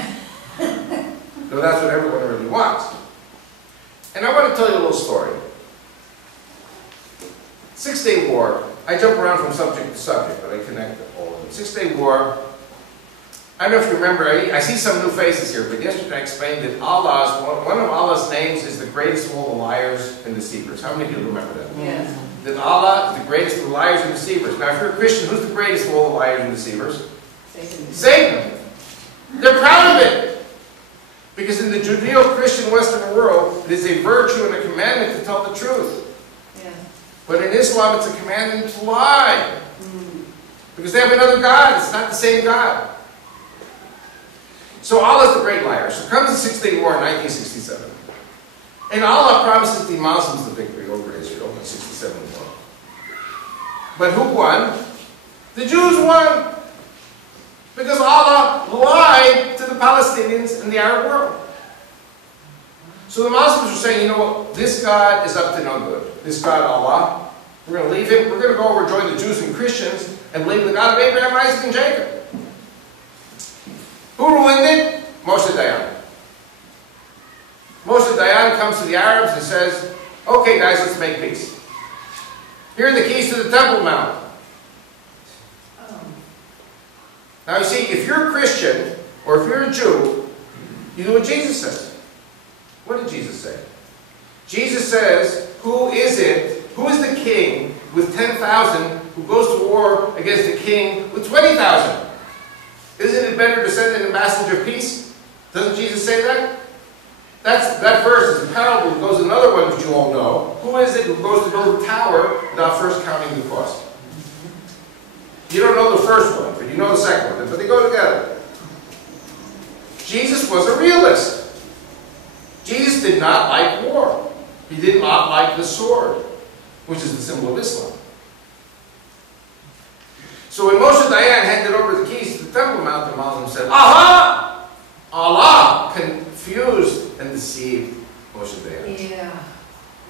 So that's what everyone really wants. And I want to tell you a little story. 6-Day War. I jump around from subject to subject, but I connect all of them. 6-Day War. I don't know if you remember, I see some new faces here, but yesterday I explained that one of Allah's names is the greatest of all the liars and deceivers. How many of you remember that? Yes. That Allah is the greatest of the liars and deceivers. Now, if you're a Christian, who's the greatest of all the liars and deceivers? Satan. Satan. They're proud of it. Because in the Judeo-Christian Western world, it is a virtue and a commandment to tell the truth. Yeah. But in Islam, it's a commandment to lie. Because they have another God. It's not the same God. So Allah's the great liar. So comes the 6-Day War in 1967. And Allah promises the Muslims the victory over Israel in 67 war. But who won? The Jews won. Because Allah lied to the Palestinians and the Arab world. So the Muslims are saying, you know what, this God is up to no good. This God, Allah, we're going to leave him. We're going to go over and join the Jews and Christians and believe in the God of Abraham, Isaac, and Jacob. Who ruined it? Moshe Dayan. Moshe Dayan comes to the Arabs and says, "Okay, guys, let's make peace. Here are the keys to the Temple Mount." Now you see, if you're a Christian, or if you're a Jew, you do what Jesus says. What did Jesus say? Jesus says, who is it, who is the king with 10,000 who goes to war against a king with 20,000? Isn't it better to send an ambassador of peace? Doesn't Jesus say that? That verse is a parable. It goes another one which you all know. Who is it who goes to build a tower without first counting the cost? You don't know the first one, but you know the second one. But they go together. Jesus was a realist. Jesus did not like war. He did not like the sword, which is the symbol of Islam. So when Moshe Dayan handed over the keys to the Temple Mount, the Muslim said, "Aha! Allah confused and deceived Moshe Dayan. Yeah.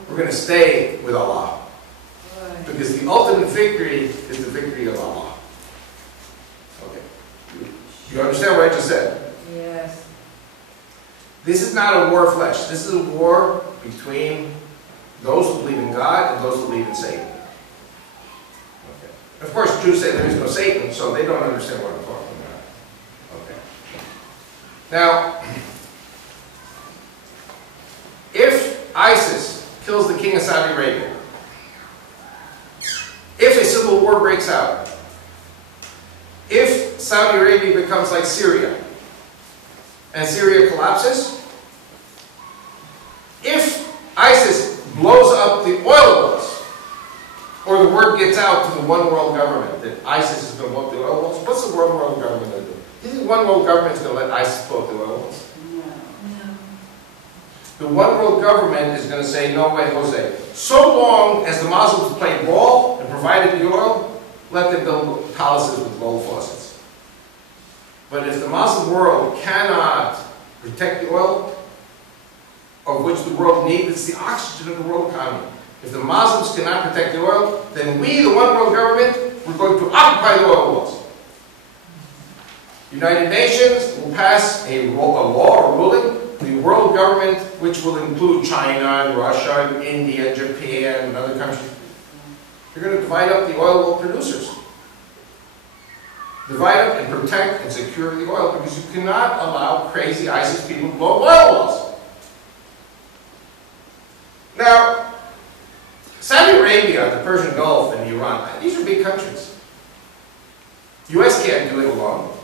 We're going to stay with Allah. Right. Because the ultimate victory is the victory of Allah." Okay. You understand what I just said? Yes. This is not a war of flesh. This is a war between those who believe in God and those who believe in Satan. Okay. Of course, Jews say there is no Satan, so they don't understand what I'm talking about. Okay. Now, if ISIS kills the king of Saudi Arabia, if a civil war breaks out, if Saudi Arabia becomes like Syria, and Syria collapses, if ISIS blows up the oil wells, or the word gets out to the the one world government, that ISIS is going to blow up the oil wells, what's the one world government going to do? You think one world government is going to let ISIS blow up the oil wells? The one world government is going to say, no way, Jose. So long as the Muslims played ball and provided the oil, let them build palaces with gold faucets. But if the Muslim world cannot protect the oil, of which the world needs, it's the oxygen of the world economy. If the Muslims cannot protect the oil, then we, the one world government, we're going to occupy the oil wells. United Nations will pass a law or ruling, the world government, which will include China and Russia and India and Japan and other countries. You're going to divide up the oil well producers. Divide up and protect and secure the oil, because you cannot allow crazy ISIS people to blow up oil wells. Now, Saudi Arabia, the Persian Gulf, and Iran, these are big countries. The U.S. can't do it alone.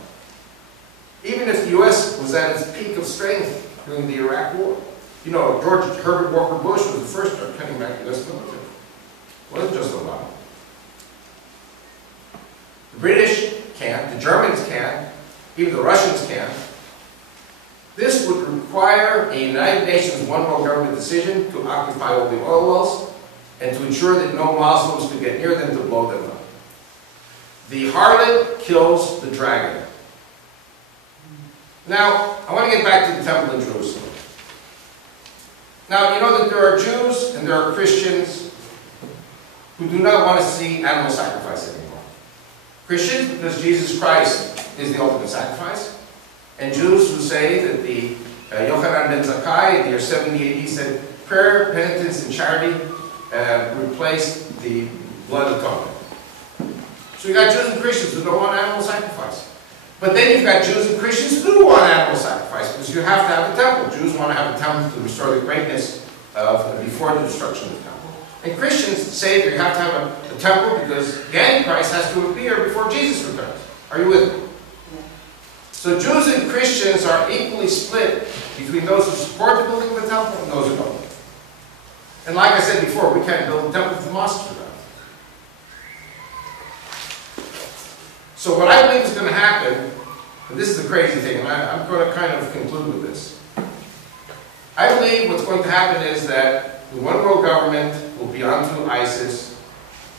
Even if the U.S. was at its peak of strength during the Iraq War. You know, George Herbert Walker Bush was the first to start cutting back the U.S. military. It wasn't just Obama. The British can't, the Germans can't, even the Russians can't. This would require a United Nations one world government decision to occupy all the oil wells and to ensure that no Muslims could get near them to blow them up. The harlot kills the dragon. Now, I want to get back to the temple in Jerusalem. Now, you know that there are Jews and there are Christians who do not want to see animal sacrifice anymore. Christians, because Jesus Christ is the ultimate sacrifice. And Jews who say that the Yochanan ben Zakkai in the year 70 AD said, prayer, penitence, and charity replaced the blood atonement. So you got Jews and Christians who don't want animal sacrifice. But then you've got Jews and Christians who do want animal sacrifice, because you have to have a temple. Jews want to have a temple to restore the greatness of before the destruction of the temple. And Christians say that you have to have a temple because the Antichrist has to appear before Jesus returns. Are you with me? So Jews and Christians are equally split between those who support the building of the temple and those who don't. And like I said before, we can't build a temple if the mosques are down. So what I believe is going to happen, and this is the crazy thing, and I'm going to kind of conclude with this. I believe what's going to happen is that the one world government will be onto ISIS.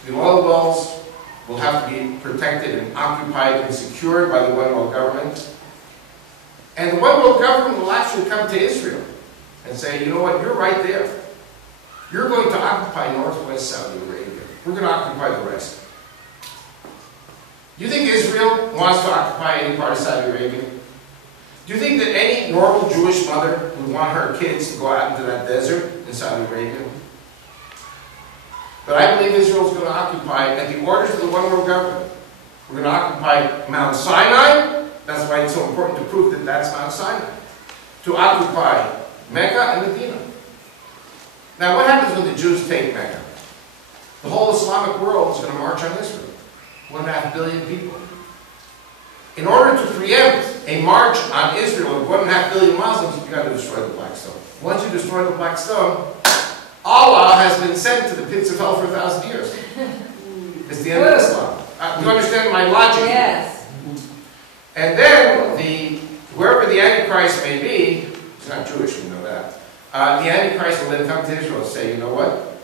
The oil wells will have to be protected and occupied and secured by the one world government. And the one world government will actually come to Israel and say, you know what, you're right there. You're going to occupy northwest Saudi Arabia. We're going to occupy the rest. Do you think Israel wants to occupy any part of Saudi Arabia? Do you think that any normal Jewish mother would want her kids to go out into that desert in Saudi Arabia? But I believe Israel is going to occupy, at the orders of the one world government, we're going to occupy Mount Sinai. That's why it's so important to prove that that's Mount Sinai. To occupy Mecca and Medina. Now what happens when the Jews take Mecca? The whole Islamic world is going to march on Israel. 1.5 billion people. In order to preempt a march on Israel of 1.5 billion Muslims, you've got to destroy the Black Stone. Once you destroy the Black Stone, Allah has been sent to the pits of hell for 1,000 years. It's the end of Islam. Do you understand my logic? Yes. And then, whoever the Antichrist may be, he's not Jewish, we know that, the Antichrist will then come to Israel and say, you know what?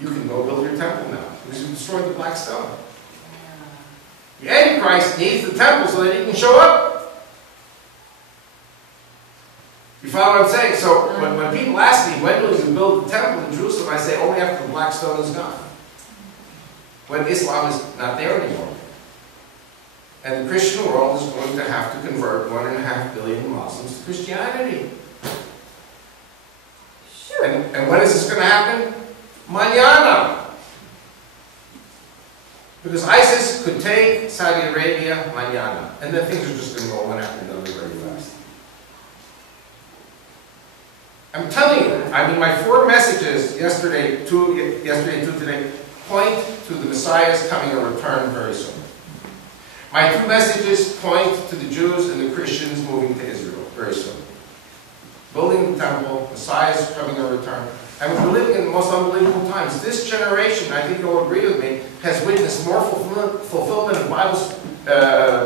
You can go build your temple now, because you destroyed the Black Stone. The Antichrist needs the temple so that he can show up. You follow what I'm saying? So when people ask me, when will you build the temple in Jerusalem, I say only after the Black Stone is gone. When Islam is not there anymore. And the Christian world is going to have to convert 1.5 billion Muslims to Christianity. Sure. And when is this going to happen? Mañana. Because ISIS could take Saudi Arabia mañana, and then things are just going to go one after another very fast. I'm telling you, I mean, my 4 messages yesterday and today point to the Messiah's coming and return very soon. My 2 messages point to the Jews and the Christians moving to Israel very soon. Building the temple, Messiah's coming and return. I mean, we're living in the most unbelievable times. This generation, I think you'll agree with me, has witnessed more fulfillment of Bible's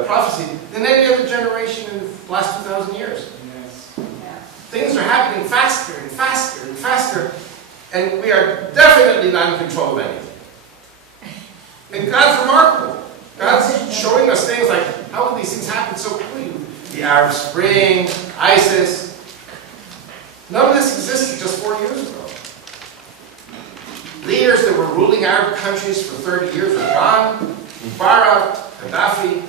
prophecy than any other generation in the last 2,000 years. Yes. Yeah. Things are happening faster and faster and faster, and we are definitely not in control of anything. And God's remarkable. God's showing us things like, how did these things happen so quickly? The Arab Spring, ISIS. None of this existed just 4 years ago. Leaders that were ruling Arab countries for 30 years are gone. Mubarak, Gaddafi,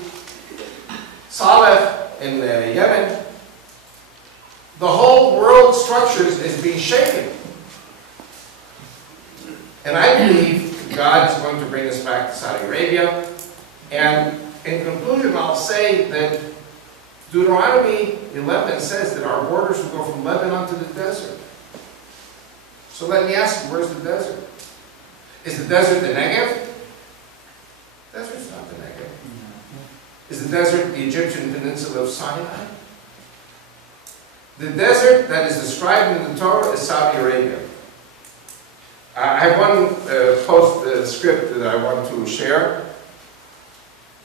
Saleh in Yemen. The whole world structure is being shaken. And I believe God is going to bring us back to Saudi Arabia. And in conclusion, I'll say that Deuteronomy 11 says that our borders will go from Lebanon to the desert. So let me ask you, where's the desert? Is the desert the Negev? The desert's not the Negev. Is the desert the Egyptian peninsula of Sinai? The desert that is described in the Torah is Saudi Arabia. I have one script that I want to share.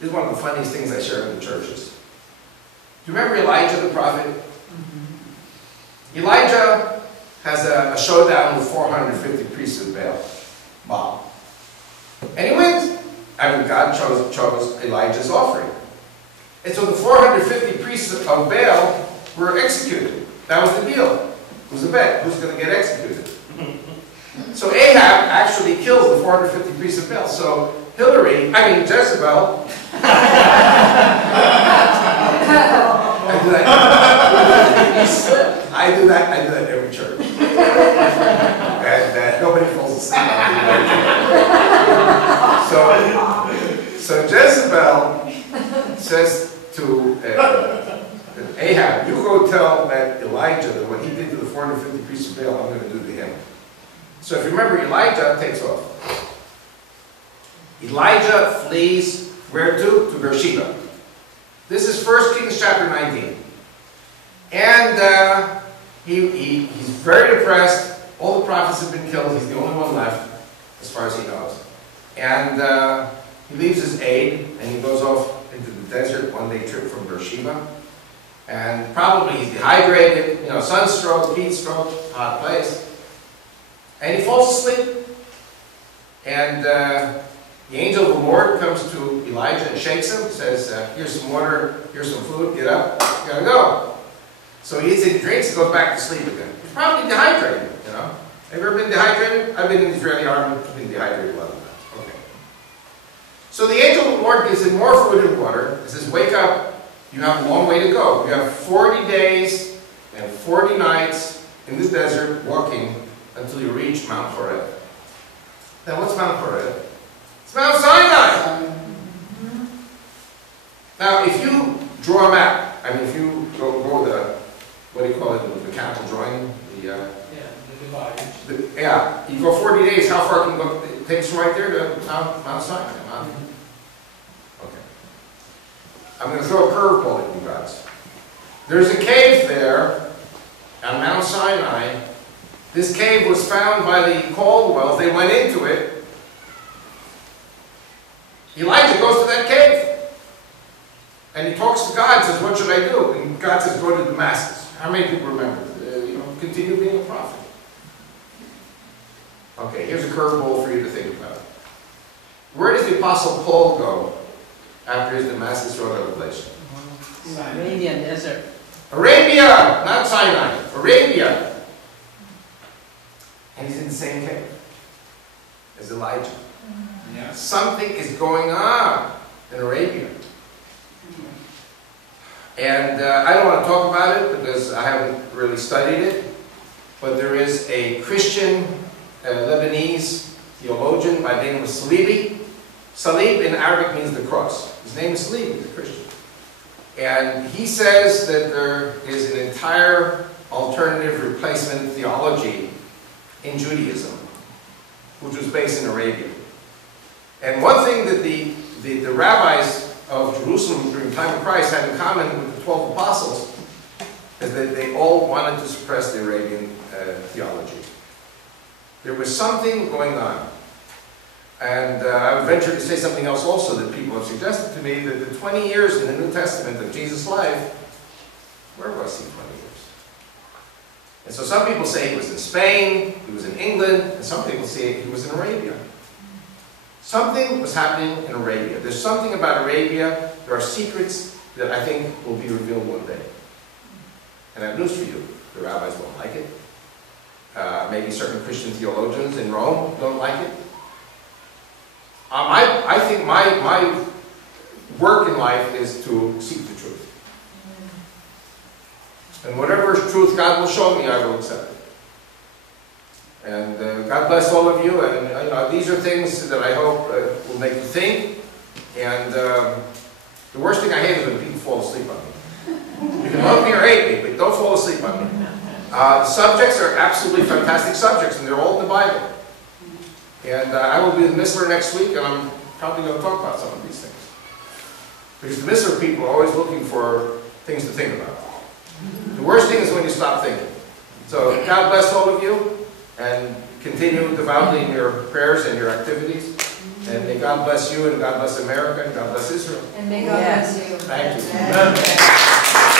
This is one of the funniest things I share in the churches. Do you remember Elijah the prophet? Mm-hmm. Elijah has a showdown with 450 priests of Baal. And he wins. I mean, God chose Elijah's offering. And so the 450 priests of Baal were executed. That was the deal. It was a bet. Who's going to get executed? So Ahab actually kills the 450 priests of Baal. So Jezebel. I do that every church. And nobody falls asleep. So Jezebel says to Ahab, you go tell that Elijah that what he did to the 450 priests of Baal, I'm going to do to him. So if you remember, Elijah takes off. Elijah flees where to? To Beersheba. This is 1 Kings chapter 19. And he's very depressed. All the prophets have been killed. He's the only one left, as far as he knows. And he leaves his aide, and he goes off into the desert, one-day trip from Beersheba. And probably he's dehydrated, sunstroke, heat stroke, hot place. And he falls asleep. And the angel of the Lord comes to Elijah and shakes him, says, here's some water, here's some food, get up, you gotta go. So he eats and drinks and goes back to sleep again. He's probably dehydrated, Have you ever been dehydrated? I've been in the Israeli army, I've been dehydrated a lot of times. Okay. So the angel of the Lord gives him more food and water. He says, wake up, you have a long way to go. You have 40 days and 40 nights in the desert walking until you reach Mount Horeb. Now what's Mount Horeb? It's Mount Sinai. Now if you draw a map, if you go the, what do you call it, the mechanical drawing? The divide. You go 40 days, how far can you go? It takes you right there to Mount Sinai. Okay. I'm going to throw a curveball at you guys. There's a cave there on Mount Sinai. This cave was found by the Caldwells. They went into it. Elijah goes to that cave. And he talks to God and says, what should I do? And God says, go to Damascus. How many people remember? Continue being a prophet. Okay, here's a curveball for you to think about. Where does the Apostle Paul go after his Damascus Road revelation? Arabian desert. Arabia! Not Sinai. Arabia. And he's in the same cave as Elijah. Yeah. Something is going on in Arabia. And I don't want to talk about it because I haven't really studied it. But there is a Christian Lebanese theologian by the name of Salibi. Salib in Arabic means the cross. His name is Salibi, he's a Christian. And he says that there is an entire alternative replacement theology in Judaism, which was based in Arabia. And one thing that the rabbis of Jerusalem during the time of Christ had in common with the 12 apostles is that they all wanted to suppress the Arabian theology. There was something going on. And I would venture to say something else also that people have suggested to me, that the 20 years in the New Testament of Jesus' life, where was he 20 years? And so some people say he was in Spain, he was in England, and some people say he was in Arabia. Something was happening in Arabia. There's something about Arabia, there are secrets that I think will be revealed one day. And I have news for you, the rabbis won't like it. Maybe certain Christian theologians in Rome don't like it. I think my work in life is to seek the truth. And whatever truth God will show me, I will accept it. And God bless all of you. And these are things that I hope will make you think. And the worst thing I hate is when people fall asleep on me. You can love me or hate me, but don't fall asleep on me. The subjects are absolutely fantastic subjects, and they're all in the Bible. And I will be the Missler next week, and I'm probably going to talk about some of these things. Because the Missler people are always looking for things to think about. The worst thing is when you stop thinking. So God bless all of you, and continue devoutly in your prayers and your activities. And may God bless you, and God bless America, and God bless Israel. And may God bless you. Thank you. Amen.